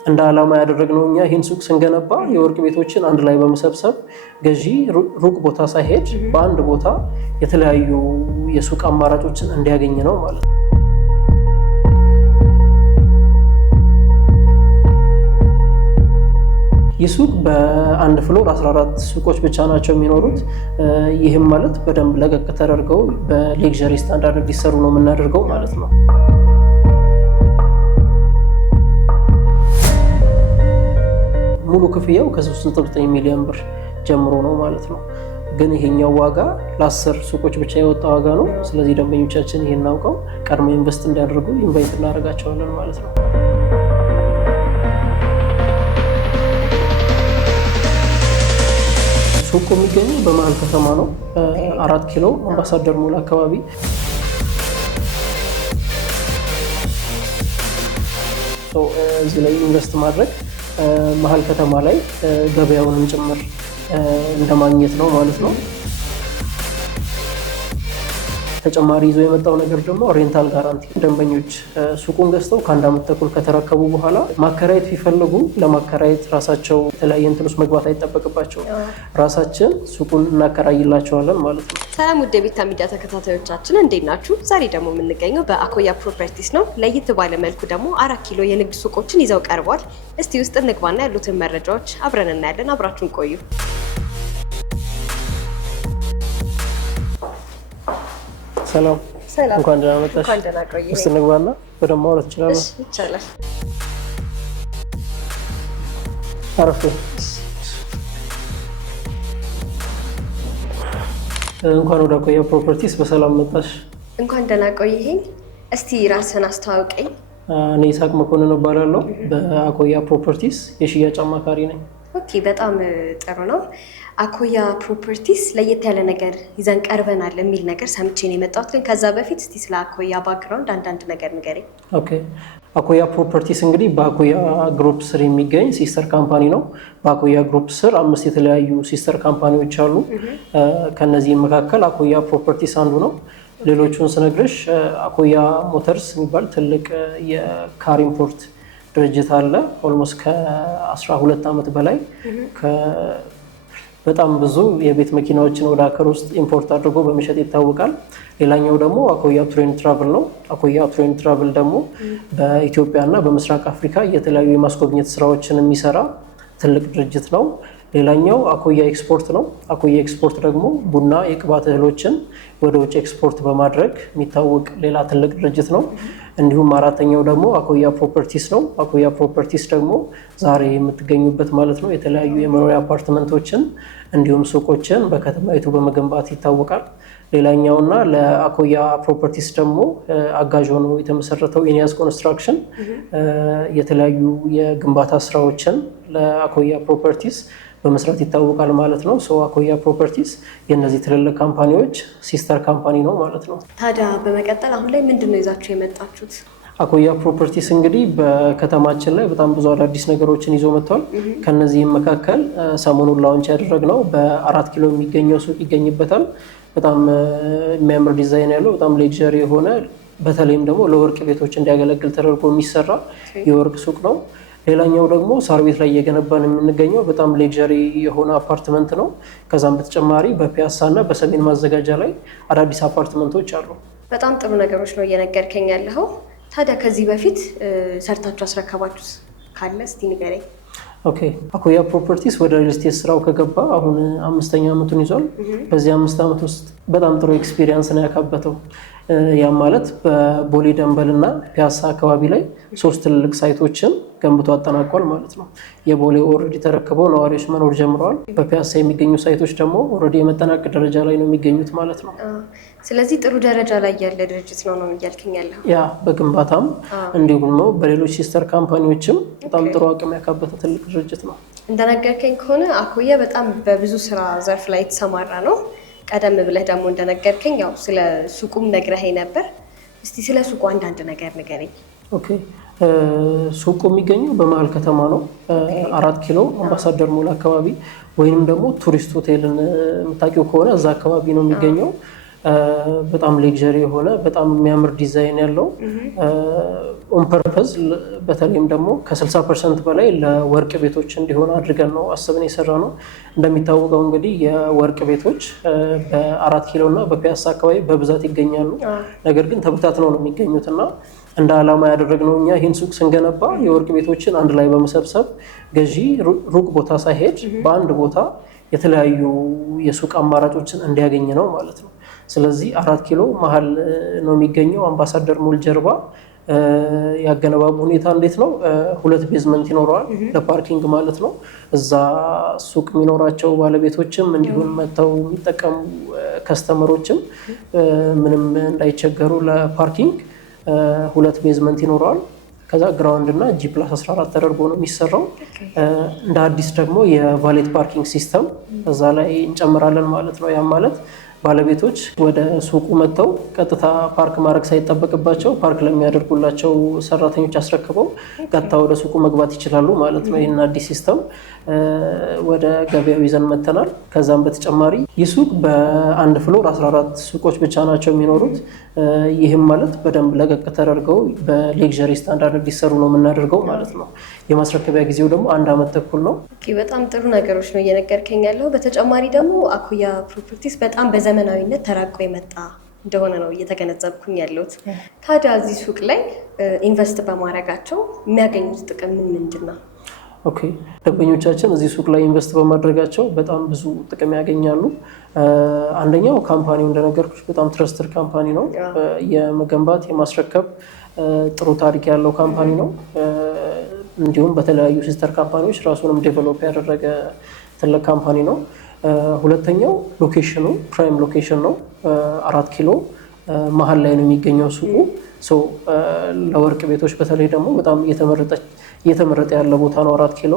እንደ ዓላማ ያደረግነው እኛ ይህን ሱቅ ስንገነባ የወርቅ ቤቶችን አንድ ላይ በመሰብሰብ ገዢ ሩቅ ቦታ ሳይሄድ በአንድ ቦታ የተለያዩ የሱቅ አማራጮችን እንዲያገኝ ነው ማለት ነው። ይህ ሱቅ በአንድ ፍሎር 14 ሱቆች ብቻ ናቸው የሚኖሩት። ይህም ማለት በደንብ ለቀቅ ተደርገው በሌክዠሪ ስታንዳርድ እንዲሰሩ ነው የምናደርገው ማለት ነው። ሙሉ ክፍያው ከ3.9 ሚሊዮን ብር ጀምሮ ነው ማለት ነው። ግን ይሄኛው ዋጋ ለ10 ሱቆች ብቻ የወጣ ዋጋ ነው። ስለዚህ ደንበኞቻችን ይሄን አውቀው ቀድሞ ኢንቨስት እንዲያደርጉ ኢንቫይት እናደርጋቸዋለን ማለት ነው። ሱቁ የሚገኘው በመሀል ከተማ ነው። 4 ኪሎ አምባሳደር ሞል አካባቢ። እዚህ ላይ ኢንቨስት ማድረግ መሀል ከተማ ላይ ገበያውንም ጭምር እንደማግኘት ነው ማለት ነው። ተጨማሪ ይዞ የመጣው ነገር ደግሞ ሬንታል ጋራንቲ። ደንበኞች ሱቁን ገዝተው ከ1 ዓመት ተኩል ከተረከቡ በኋላ ማከራየት ቢፈልጉ ለማከራየት ራሳቸው የተለያየ እንትን ውስጥ መግባት አይጠበቅባቸው፣ ራሳችን ሱቁን እናከራይላቸዋለን ማለት ነው። ሰላም ውድ የቤታ ሚዲያ ተከታታዮቻችን እንዴት ናችሁ? ዛሬ ደግሞ የምንገኘው በአኮያ ፕሮፐርቲስ ነው። ለየት ባለ መልኩ ደግሞ 4 ኪሎ የንግድ ሱቆችን ይዘው ቀርቧል። እስቲ ውስጥ እንግባና ያሉትን መረጃዎች አብረን እናያለን። አብራችሁን ቆዩ። ሰላም፣ እንኳን ደህና መጣሽ። እንኳን ደህና ቆየሽ። እስቲ እንግባና በደንብ ማውራት እንችላለን። ይቻላል። አረፍ። እንኳን ወደ አኮያ ፕሮፐርቲስ በሰላም መጣሽ። እንኳን ደህና ቆየኝ። እስቲ ራስን አስተዋውቀኝ። እኔ ይስሐቅ መኮንን እባላለሁ። በአኮያ ፕሮፐርቲስ የሽያጭ አማካሪ ነኝ። ኦኬ፣ በጣም ጥሩ ነው። አኮያ ፕሮፐርቲስ ለየት ያለ ነገር ይዘን ቀርበናል የሚል ነገር ሰምቼ ነው የመጣሁት። ግን ከዛ በፊት እስቲ ስለ አኮያ ባክግራውንድ አንዳንድ ነገር ንገረኝ። ኦኬ፣ አኮያ ፕሮፐርቲስ እንግዲህ በአኮያ ግሩፕ ስር የሚገኝ ሲስተር ካምፓኒ ነው። በአኮያ ግሩፕ ስር 5 የተለያዩ ሲስተር ካምፓኒዎች አሉ። ከነዚህም መካከል አኮያ ፕሮፐርቲስ አንዱ ነው። ሌሎቹን ስነግርሽ አኮያ ሞተርስ የሚባል ትልቅ የካር ኢምፖርት ድርጅት አለ። ኦልሞስት ከ12 ዓመት በላይ በጣም ብዙ የቤት መኪናዎችን ወደ ሀገር ውስጥ ኢምፖርት አድርጎ በመሸጥ ይታወቃል። ሌላኛው ደግሞ አኮያ ቱር ኤንድ ትራቭል ነው። አኮያ ቱር ኤንድ ትራቭል ደግሞ በኢትዮጵያ እና በምስራቅ አፍሪካ የተለያዩ የማስጎብኘት ስራዎችን የሚሰራ ትልቅ ድርጅት ነው። ሌላኛው አኮያ ኤክስፖርት ነው። አኮያ ኤክስፖርት ደግሞ ቡና፣ የቅባት እህሎችን ወደ ውጭ ኤክስፖርት በማድረግ የሚታወቅ ሌላ ትልቅ ድርጅት ነው። እንዲሁም አራተኛው ደግሞ አኮያ ፕሮፐርቲስ ነው። አኮያ ፕሮፐርቲስ ደግሞ ዛሬ የምትገኙበት ማለት ነው የተለያዩ የመኖሪያ አፓርትመንቶችን እንዲሁም ሱቆችን በከተማይቱ በመገንባት ይታወቃል። ሌላኛውና ለአኮያ ፕሮፐርቲስ ደግሞ አጋዥ ሆኖ የተመሰረተው ኢኒያስ ኮንስትራክሽን የተለያዩ የግንባታ ስራዎችን ለአኮያ ፕሮፐርቲስ በመስራት ይታወቃል ማለት ነው። አኮያ ፕሮፐርቲስ የእነዚህ ትልልቅ ካምፓኒዎች ሲስተር ካምፓኒ ነው ማለት ነው። ታዲያ በመቀጠል አሁን ላይ ምንድን ነው ይዛችሁ የመጣችሁት? አኮያ ፕሮፐርቲስ እንግዲህ በከተማችን ላይ በጣም ብዙ አዳዲስ ነገሮችን ይዞ መጥቷል። ከነዚህም መካከል ሰሞኑን ላውንች ያደረግነው በ4 ኪሎ የሚገኘው ሱቅ ይገኝበታል። በጣም የሚያምር ዲዛይን ያለው በጣም ሌክዠሪ የሆነ በተለይም ደግሞ ለወርቅ ቤቶች እንዲያገለግል ተደርጎ የሚሰራ የወርቅ ሱቅ ነው። ሌላኛው ደግሞ ሳር ቤት ላይ እየገነባን የምንገኘው በጣም ሌክዠሪ የሆነ አፓርትመንት ነው። ከዛም በተጨማሪ በፒያሳ እና በሰሜን ማዘጋጃ ላይ አዳዲስ አፓርትመንቶች አሉ። በጣም ጥሩ ነገሮች ነው እየነገርከኝ ያለኸው። ታዲያ ከዚህ በፊት ሰርታችሁ አስረከባችሁት ካለ እስቲ ንገረኝ። ኦኬ፣ አኮያ ፕሮፐርቲስ ወደ ሪል ስቴት ስራው ከገባ አሁን 5ኛ ዓመቱን ይዟል። በዚህ 5 ዓመት ውስጥ በጣም ጥሩ ኤክስፒሪየንስ ነው ያካበተው። ያም ማለት በቦሌ ደንበል እና ፒያሳ አካባቢ ላይ 3 ትልልቅ ሳይቶችን ገንብቶ አጠናቋል ማለት ነው። የቦሌ ኦልሬዲ ተረክበው ነዋሪዎች መኖር ጀምረዋል። በፒያሳ የሚገኙ ሳይቶች ደግሞ ኦልሬዲ የመጠናቀቅ ደረጃ ላይ ነው የሚገኙት ማለት ነው። ስለዚህ ጥሩ ደረጃ ላይ ያለ ድርጅት ነው እያልከኝ ያለኸው? ያ በግንባታም እንዲሁም ደግሞ በሌሎች ሲስተር ካምፓኒዎችም በጣም ጥሩ አቅም ያካበተ ትልቅ ድርጅት ነው። እንደነገርከኝ ከሆነ አኮያ በጣም በብዙ ስራ ዘርፍ ላይ የተሰማራ ነው። ቀደም ብለህ ደግሞ እንደነገርከኝ ያው ስለ ሱቁም ነግረኸኝ ነበር። እስቲ ስለ ሱቁ አንዳንድ ነገር ንገረኝ። ኦኬ፣ ሱቁ የሚገኘው በመሀል ከተማ ነው። 4 ኪሎ አምባሳደር ሞል አካባቢ ወይንም ደግሞ ቱሪስት ሆቴልን የምታውቂው ከሆነ እዛ አካባቢ ነው የሚገኘው። በጣም ሌክዠሪ የሆነ በጣም የሚያምር ዲዛይን ያለው ኦን ፐርፐዝ በተለይም ደግሞ ከ60% በላይ ለወርቅ ቤቶች እንዲሆን አድርገን ነው አስበን የሰራ ነው። እንደሚታወቀው እንግዲህ የወርቅ ቤቶች በ4 ኪሎ እና በፒያሳ አካባቢ በብዛት ይገኛሉ። ነገር ግን ተበታትነው ነው የሚገኙት እና እንደ ዓላማ ያደረግነው እኛ ይህን ሱቅ ስንገነባ የወርቅ ቤቶችን አንድ ላይ በመሰብሰብ ገዢ ሩቅ ቦታ ሳይሄድ በአንድ ቦታ የተለያዩ የሱቅ አማራጮችን እንዲያገኝ ነው ማለት ነው። ስለዚህ 4 ኪሎ መሀል ነው የሚገኘው አምባሳደር ሞል ጀርባ። ያገነባቡ ሁኔታ እንዴት ነው? 2 ቤዝመንት ይኖረዋል ለፓርኪንግ ማለት ነው። እዛ ሱቅ የሚኖራቸው ባለቤቶችም እንዲሁም መጥተው የሚጠቀሙ ከስተመሮችም ምንም እንዳይቸገሩ ለፓርኪንግ 2 ቤዝመንት ይኖረዋል። ከዛ ግራውንድ እና G+14 ተደርጎ ነው የሚሰራው። እንደ አዲስ ደግሞ የቫሌት ፓርኪንግ ሲስተም እዛ ላይ እንጨምራለን ማለት ነው። ያም ማለት ባለቤቶች ወደ ሱቁ መጥተው ቀጥታ ፓርክ ማድረግ ሳይጠበቅባቸው ፓርክ ለሚያደርጉላቸው ሰራተኞች አስረክበው ቀጥታ ወደ ሱቁ መግባት ይችላሉ ማለት ነው። ይህን አዲስ ሲስተም ወደ ገበያው ይዘን መተናል። ከዛም በተጨማሪ ይህ ሱቅ በአንድ ፍሎር 14 ሱቆች ብቻ ናቸው የሚኖሩት። ይህም ማለት በደንብ ለቀቅ ተደርገው በሌክዠሪ ስታንዳርድ እንዲሰሩ ነው የምናደርገው ማለት ነው። የማስረከቢያ ጊዜው ደግሞ 1 ዓመት ተኩል ነው። በጣም ጥሩ ነገሮች ነው እየነገርከኝ ያለው። በተጨማሪ ደግሞ አኩያ ፕሮፐርቲስ በጣም በዘመናዊነት ተራቆ የመጣ እንደሆነ ነው እየተገነዘብኩኝ ያለሁት። ታዲያ እዚህ ሱቅ ላይ ኢንቨስት በማድረጋቸው የሚያገኙት ጥቅም ምንድን ነው? ኦኬ፣ ደንበኞቻችን እዚህ ሱቅ ላይ ኢንቨስት በማድረጋቸው በጣም ብዙ ጥቅም ያገኛሉ። አንደኛው ካምፓኒው እንደነገርኩሽ በጣም ትረስትድ ካምፓኒ ነው። የመገንባት የማስረከብ ጥሩ ታሪክ ያለው ካምፓኒ ነው። እንዲሁም በተለያዩ ሲስተር ካምፓኒዎች ራሱንም ዴቨሎፕ ያደረገ ትልቅ ካምፓኒ ነው። ሁለተኛው ሎኬሽኑ ፕራይም ሎኬሽን ነው። 4 ኪሎ መሀል ላይ ነው የሚገኘው ሱቁ። ለወርቅ ቤቶች በተለይ ደግሞ በጣም እየተመረጠ ያለ ቦታ ነው 4 ኪሎ።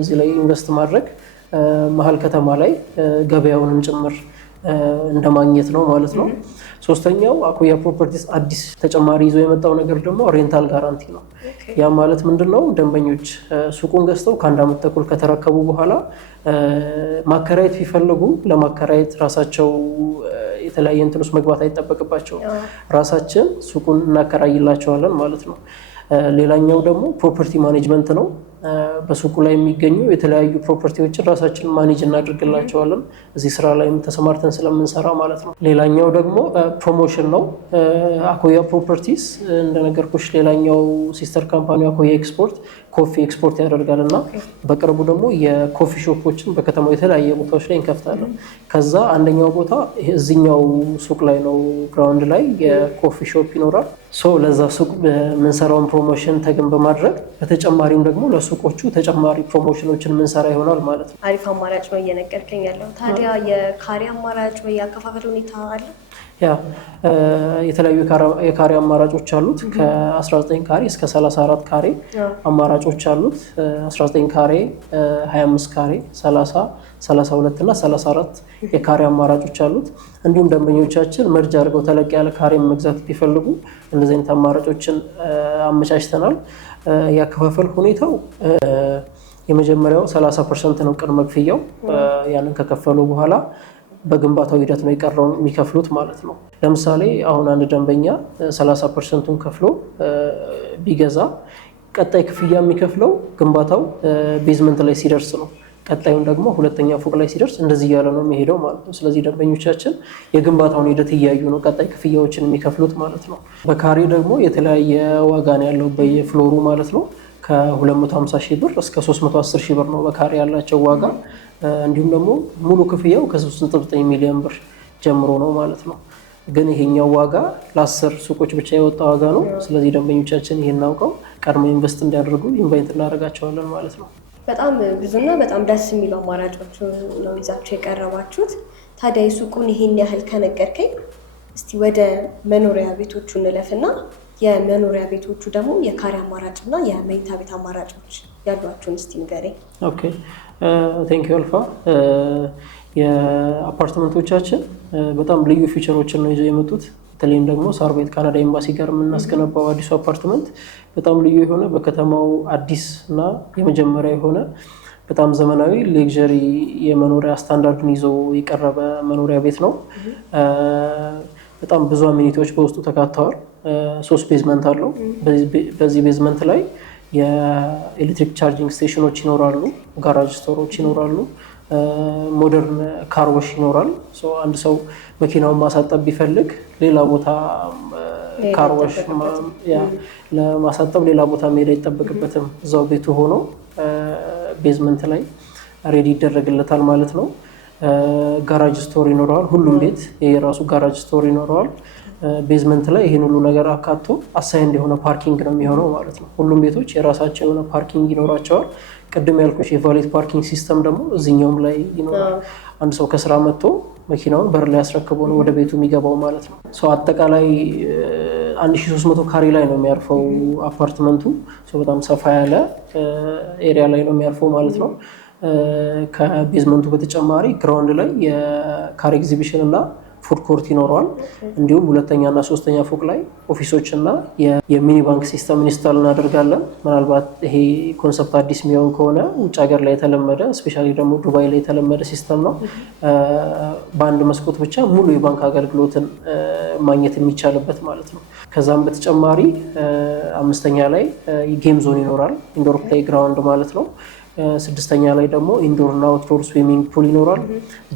እዚህ ላይ ኢንቨስት ማድረግ መሀል ከተማ ላይ ገበያውንም ጭምር እንደማግኘት ነው ማለት ነው። ሶስተኛው አኩያ ፕሮፐርቲስ አዲስ ተጨማሪ ይዞ የመጣው ነገር ደግሞ ሬንታል ጋራንቲ ነው። ያ ማለት ምንድነው? ደንበኞች ሱቁን ገዝተው ከ1 ዓመት ተኩል ከተረከቡ በኋላ ማከራየት ቢፈልጉ ለማከራየት ራሳቸው የተለያየ እንትን ውስጥ መግባት አይጠበቅባቸውም። ራሳችን ሱቁን እናከራይላቸዋለን ማለት ነው። ሌላኛው ደግሞ ፕሮፐርቲ ማኔጅመንት ነው። በሱቁ ላይ የሚገኙ የተለያዩ ፕሮፐርቲዎችን ራሳችን ማኔጅ እናደርግላቸዋለን እዚህ ስራ ላይ ተሰማርተን ስለምንሰራ ማለት ነው። ሌላኛው ደግሞ ፕሮሞሽን ነው። አኩያ ፕሮፐርቲስ እንደነገርኩሽ ሌላኛው ሲስተር ካምፓኒ አኩያ ኤክስፖርት ኮፊ ኤክስፖርት ያደርጋል እና በቅርቡ ደግሞ የኮፊ ሾፖችን በከተማው የተለያየ ቦታዎች ላይ እንከፍታለን። ከዛ አንደኛው ቦታ እዚኛው ሱቅ ላይ ነው፣ ግራውንድ ላይ የኮፊ ሾፕ ይኖራል። ለዛ ሱቅ የምንሰራውን ፕሮሞሽን ተገን በማድረግ በተጨማሪም ደግሞ ለሱቆቹ ተጨማሪ ፕሮሞሽኖችን የምንሰራ ይሆናል ማለት ነው። አሪፍ አማራጭ ነው እየነገርከኝ ያለው። ታዲያ የካሬ አማራጭ ወይ የአከፋፈል ሁኔታ አለ? የተለያዩ የካሬ አማራጮች አሉት። ከ19 ካሬ እስከ 34 ካሬ አማራጮች አሉት። 19 ካሬ፣ 25 ካሬ፣ 30፣ 32 እና 34 የካሬ አማራጮች አሉት። እንዲሁም ደንበኞቻችን መርጃ አድርገው ተለቅ ያለ ካሬ መግዛት ቢፈልጉ እንደዚህ አይነት አማራጮችን አመቻችተናል። ያከፋፈል ሁኔታው የመጀመሪያው 30% ነው ቅድመ ክፍያው። ያንን ከከፈሉ በኋላ በግንባታው ሂደት ነው የቀረውን የሚከፍሉት ማለት ነው። ለምሳሌ አሁን አንድ ደንበኛ 30%ን ከፍሎ ቢገዛ ቀጣይ ክፍያ የሚከፍለው ግንባታው ቤዝመንት ላይ ሲደርስ ነው። ቀጣዩን ደግሞ ሁለተኛ ፎቅ ላይ ሲደርስ እንደዚህ እያለ ነው የሚሄደው ማለት ነው። ስለዚህ ደንበኞቻችን የግንባታውን ሂደት እያዩ ነው ቀጣይ ክፍያዎችን የሚከፍሉት ማለት ነው። በካሬ ደግሞ የተለያየ ዋጋ ነው ያለው በየፍሎሩ ማለት ነው። ከ250 ሺህ ብር እስከ 310 ሺህ ብር ነው በካሬ ያላቸው ዋጋ። እንዲሁም ደግሞ ሙሉ ክፍያው ከ3.9 ሚሊዮን ብር ጀምሮ ነው ማለት ነው። ግን ይሄኛው ዋጋ ለ10 ሱቆች ብቻ የወጣ ዋጋ ነው። ስለዚህ ደንበኞቻችን ይሄን አውቀው ቀድሞ ኢንቨስት እንዲያደርጉ ኢንቫይት እናደርጋቸዋለን ማለት ነው። በጣም ብዙና በጣም ደስ የሚሉ አማራጮች ነው ይዛችሁ የቀረባችሁት። ታዲያ የሱቁን ይሄን ያህል ከነገርከኝ እስቲ ወደ መኖሪያ ቤቶቹ እንለፍና የመኖሪያ ቤቶቹ ደግሞ የካሬ አማራጭና የመኝታ ቤት አማራጮች ያሏችሁን እስቲ ንገረኝ። ኦኬ ቴንክ ዩ አልፋ። የአፓርትመንቶቻችን በጣም ልዩ ፊቸሮችን ነው ይዘው የመጡት። በተለይም ደግሞ ሳር ቤት ካናዳ ኤምባሲ ጋር የምናስገነባው አዲሱ አፓርትመንት በጣም ልዩ የሆነ በከተማው አዲስ እና የመጀመሪያ የሆነ በጣም ዘመናዊ ሌክዠሪ የመኖሪያ ስታንዳርድን ይዞ የቀረበ መኖሪያ ቤት ነው። በጣም ብዙ አሚኒቲዎች በውስጡ ተካተዋል። 3 ቤዝመንት አለው። በዚህ ቤዝመንት ላይ የኤሌክትሪክ ቻርጂንግ ስቴሽኖች ይኖራሉ፣ ጋራጅ ስቶሮች ይኖራሉ፣ ሞደርን ካርዎሽ ይኖራል። አንድ ሰው መኪናውን ማሳጠብ ቢፈልግ ሌላ ቦታ ካርዎሽ ለማሳጠብ ሌላ ቦታ መሄድ አይጠበቅበትም። እዛው ቤቱ ሆኖ ቤዝመንት ላይ ሬዲ ይደረግለታል ማለት ነው። ጋራጅ ስቶር ይኖረዋል። ሁሉም ቤት የራሱ ጋራጅ ስቶር ይኖረዋል። ቤዝመንት ላይ ይህን ሁሉ ነገር አካቶ አሳይንድ የሆነ ፓርኪንግ ነው የሚሆነው ማለት ነው። ሁሉም ቤቶች የራሳቸው የሆነ ፓርኪንግ ይኖራቸዋል። ቅድም ያልኩሽ የቫሌት ፓርኪንግ ሲስተም ደግሞ እዚህኛውም ላይ ይኖራል። አንድ ሰው ከስራ መጥቶ መኪናውን በር ላይ ያስረክቦ ነው ወደ ቤቱ የሚገባው ማለት ነው። አጠቃላይ 1300 ካሬ ላይ ነው የሚያርፈው አፓርትመንቱ። በጣም ሰፋ ያለ ኤሪያ ላይ ነው የሚያርፈው ማለት ነው። ከቤዝመንቱ በተጨማሪ ግራውንድ ላይ የካር ኤግዚቢሽን እና ፉድ ኮርት ይኖረዋል። እንዲሁም ሁለተኛ እና ሶስተኛ ፎቅ ላይ ኦፊሶች እና የሚኒ ባንክ ሲስተም ኢንስታል እናደርጋለን። ምናልባት ይሄ ኮንሰፕት አዲስ የሚሆን ከሆነ ውጭ ሀገር ላይ የተለመደ ስፔሻሊ ደግሞ ዱባይ ላይ የተለመደ ሲስተም ነው። በአንድ መስኮት ብቻ ሙሉ የባንክ አገልግሎትን ማግኘት የሚቻልበት ማለት ነው። ከዛም በተጨማሪ 5ኛ ላይ ጌም ዞን ይኖራል፣ ኢንዶር ፕሌይ ግራውንድ ማለት ነው። 6ኛ ላይ ደግሞ ኢንዶር እና አውትዶር ስዊሚንግ ፑል ይኖራል።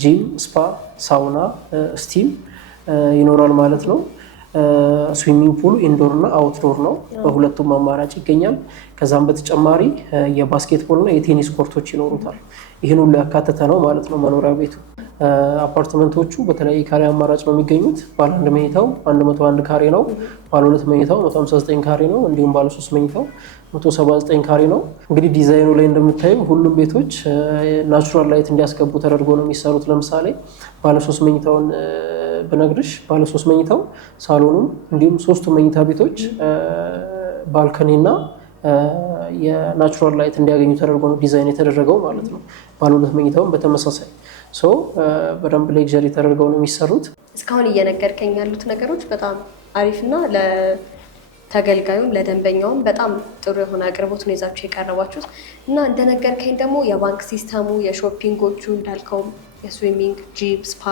ጂም፣ ስፓ፣ ሳውና፣ ስቲም ይኖራል ማለት ነው። ስዊሚንግ ፑሉ ኢንዶር እና አውትዶር ነው፣ በሁለቱም አማራጭ ይገኛል። ከዛም በተጨማሪ የባስኬትቦል እና የቴኒስ ኮርቶች ይኖሩታል። ይህን ሁሉ ያካተተ ነው ማለት ነው መኖሪያ ቤቱ። አፓርትመንቶቹ በተለያየ ካሬ አማራጭ ነው የሚገኙት። ባለ 1 መኝታው 101 ካሬ ነው። ባለ 2 መኝታው 159 ካሬ ነው። እንዲሁም ባለ 3 መኝታው 179 ካሬ ነው። እንግዲህ ዲዛይኑ ላይ እንደምታዩ ሁሉም ቤቶች ናቹራል ላይት እንዲያስገቡ ተደርጎ ነው የሚሰሩት። ለምሳሌ ባለ 3 መኝታውን ብነግርሽ ባለ 3 መኝታው ሳሎኑም እንዲሁም 3ቱ መኝታ ቤቶች ባልከኒ እና የናቹራል ላይት እንዲያገኙ ተደርጎ ነው ዲዛይን የተደረገው ማለት ነው። ባለ 2 መኝታውን በተመሳሳይ በደንብ ሌክዠሪ ተደርገው ነው የሚሰሩት። እስካሁን እየነገርከኝ ያሉት ነገሮች በጣም አሪፍና ለተገልጋዩም ለደንበኛውም በጣም ጥሩ የሆነ አቅርቦት ነው ይዛችሁ የቀረባችሁት እና እንደነገርከኝ ደግሞ የባንክ ሲስተሙ፣ የሾፒንጎቹ እንዳልከውም የስዊሚንግ፣ ጂም፣ ስፓ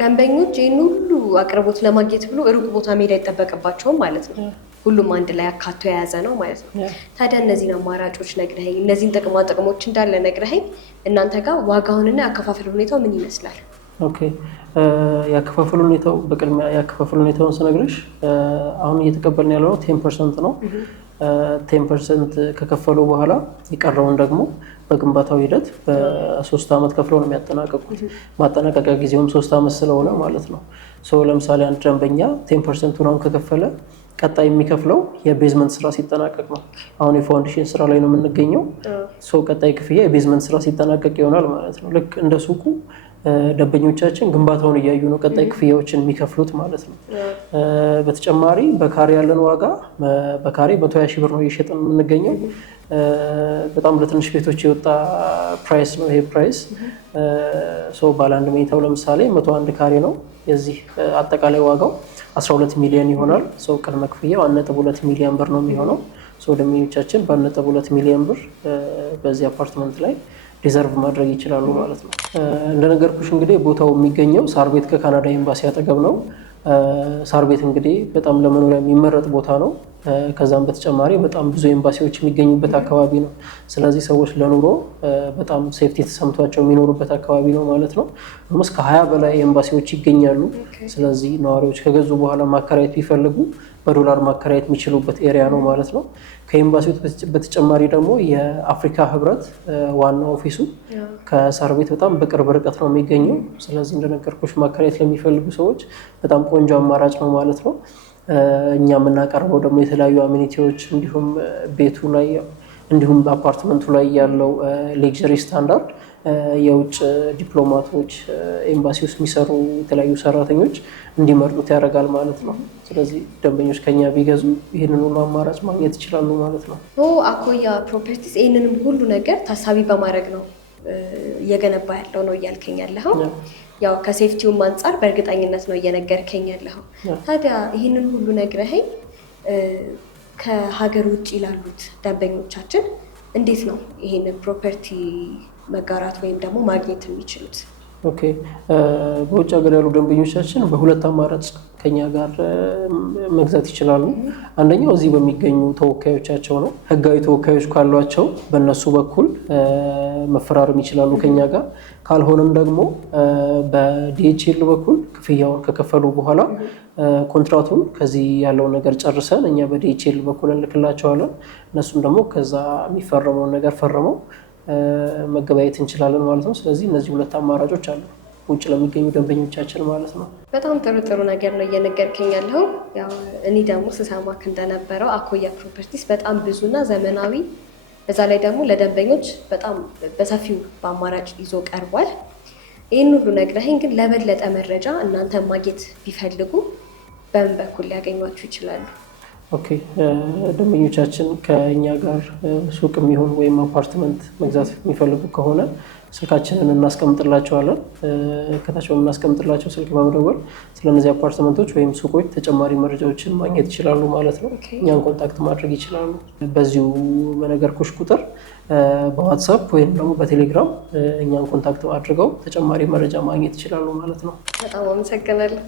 ደንበኞች ይህን ሁሉ አቅርቦት ለማግኘት ብሎ ሩቅ ቦታ መሄድ አይጠበቅባቸውም ማለት ነው። ሁሉም አንድ ላይ አካቶ የያዘ ነው ማለት ነው። ታዲያ እነዚህን አማራጮች ነግረኸኝ፣ እነዚህን ጥቅማ ጥቅሞች እንዳለ ነግረኸኝ፣ እናንተ ጋር ዋጋውንና ያከፋፈል ሁኔታው ምን ይመስላል? ኦኬ፣ ያከፋፈል ሁኔታው በቅድሚያ ያከፋፈል ሁኔታውን ስነግርሽ አሁን እየተቀበልን ያለው 10% ነው። 10% ከከፈሉ በኋላ የቀረውን ደግሞ በግንባታው ሂደት በ3 ዓመት ከፍለው ነው የሚያጠናቀቁት። ማጠናቀቂያ ጊዜውም 3 ዓመት ስለሆነ ማለት ነው። ለምሳሌ አንድ ደንበኛ 10% አሁን ከከፈለ ቀጣይ የሚከፍለው የቤዝመንት ስራ ሲጠናቀቅ ነው። አሁን የፋውንዴሽን ስራ ላይ ነው የምንገኘው። ቀጣይ ክፍያ የቤዝመንት ስራ ሲጠናቀቅ ይሆናል ማለት ነው። ልክ እንደ ሱቁ ደንበኞቻችን ግንባታውን እያዩ ነው ቀጣይ ክፍያዎችን የሚከፍሉት ማለት ነው። በተጨማሪ በካሬ ያለን ዋጋ በካሬ 120 ሺህ ብር ነው እየሸጥን የምንገኘው። በጣም ለትንሽ ቤቶች የወጣ ፕራይስ ነው ይሄ ፕራይስ። ባለ 1 መኝታው ለምሳሌ 101 ካሬ ነው። የዚህ አጠቃላይ ዋጋው 12 ሚሊዮን ይሆናል። ቅድመ ክፍያው 1.2 ሚሊዮን ብር ነው የሚሆነው። ደንበኞቻችን በ1.2 ሚሊዮን ብር በዚህ አፓርትመንት ላይ ሪዘርቭ ማድረግ ይችላሉ ማለት ነው። እንደነገርኩሽ እንግዲህ ቦታው የሚገኘው ሳር ቤት ከካናዳ ኤምባሲ አጠገብ ነው። ሳር ቤት እንግዲህ በጣም ለመኖሪያ የሚመረጥ ቦታ ነው። ከዛም በተጨማሪ በጣም ብዙ ኤምባሲዎች የሚገኙበት አካባቢ ነው። ስለዚህ ሰዎች ለኑሮ በጣም ሴፍቲ ተሰምቷቸው የሚኖሩበት አካባቢ ነው ማለት ነው። እስከ 20 በላይ ኤምባሲዎች ይገኛሉ። ስለዚህ ነዋሪዎች ከገዙ በኋላ ማከራየት ቢፈልጉ በዶላር ማከራየት የሚችሉበት ኤሪያ ነው ማለት ነው። ከኤምባሲው በተጨማሪ ደግሞ የአፍሪካ ህብረት ዋና ኦፊሱ ከሳር ቤት በጣም በቅርብ ርቀት ነው የሚገኘው። ስለዚህ እንደነገርኩሽ ማከራየት ለሚፈልጉ ሰዎች በጣም ቆንጆ አማራጭ ነው ማለት ነው። እኛ የምናቀርበው ደግሞ የተለያዩ አሚኒቲዎች እንዲሁም ቤቱ ላይ እንዲሁም በአፓርትመንቱ ላይ ያለው ሌክዠሪ ስታንዳርድ የውጭ ዲፕሎማቶች ኤምባሲ ውስጥ የሚሰሩ የተለያዩ ሰራተኞች እንዲመርጡት ያደርጋል ማለት ነው። ስለዚህ ደንበኞች ከኛ ቢገዙ ይህንን ሁሉ አማራጭ ማግኘት ይችላሉ ማለት ነው። አኮያ ፕሮፐርቲስ ይህንንም ሁሉ ነገር ታሳቢ በማድረግ ነው እየገነባ ያለው ነው እያልከኝ ያለኸው። ያው ከሴፍቲውም አንጻር በእርግጠኝነት ነው እየነገርከኝ ያለኸው። ታዲያ ይህንን ሁሉ ነግረኸኝ ከሀገር ውጭ ላሉት ደንበኞቻችን እንዴት ነው ይሄንን ፕሮፐርቲ መጋራት ወይም ደግሞ ማግኘት የሚችሉት? ኦኬ በውጭ ሀገር ያሉ ደንበኞቻችን በሁለት አማራጭ ከኛ ጋር መግዛት ይችላሉ። አንደኛው እዚህ በሚገኙ ተወካዮቻቸው ነው። ህጋዊ ተወካዮች ካሏቸው በእነሱ በኩል መፈራረም ይችላሉ ከኛ ጋር። ካልሆነም ደግሞ በዲኤችኤል በኩል ክፍያውን ከከፈሉ በኋላ ኮንትራቱን ከዚህ ያለውን ነገር ጨርሰን እኛ በዲኤችኤል በኩል እንልክላቸዋለን። እነሱም ደግሞ ከዛ የሚፈረመውን ነገር ፈርመው መገበያየት እንችላለን ማለት ነው። ስለዚህ እነዚህ ሁለት አማራጮች አሉ ውጭ ለሚገኙ ደንበኞቻችን ማለት ነው። በጣም ጥሩ ነገር ነው እየነገርከኝ ያለው። ያው እኔ ደግሞ ስሰማክ እንደነበረው አኮያ ፕሮፐርቲስ በጣም ብዙና ዘመናዊ፣ በዛ ላይ ደግሞ ለደንበኞች በጣም በሰፊው በአማራጭ ይዞ ቀርቧል። ይህን ሁሉ ነግረኸኝ ግን ለበለጠ መረጃ እናንተ ማግኘት ቢፈልጉ በምን በኩል ሊያገኟችሁ ይችላሉ? ኦኬ ደንበኞቻችን ከእኛ ጋር ሱቅ የሚሆን ወይም አፓርትመንት መግዛት የሚፈልጉ ከሆነ ስልካችንን እናስቀምጥላቸዋለን። ከታች በምናስቀምጥላቸው ስልክ በመደወል ስለነዚህ አፓርትመንቶች ወይም ሱቆች ተጨማሪ መረጃዎችን ማግኘት ይችላሉ ማለት ነው። እኛን ኮንታክት ማድረግ ይችላሉ። በዚሁ በነገርኩሽ ቁጥር በዋትሳፕ ወይም ደግሞ በቴሌግራም እኛን ኮንታክት አድርገው ተጨማሪ መረጃ ማግኘት ይችላሉ ማለት ነው። በጣም አመሰግናለሁ።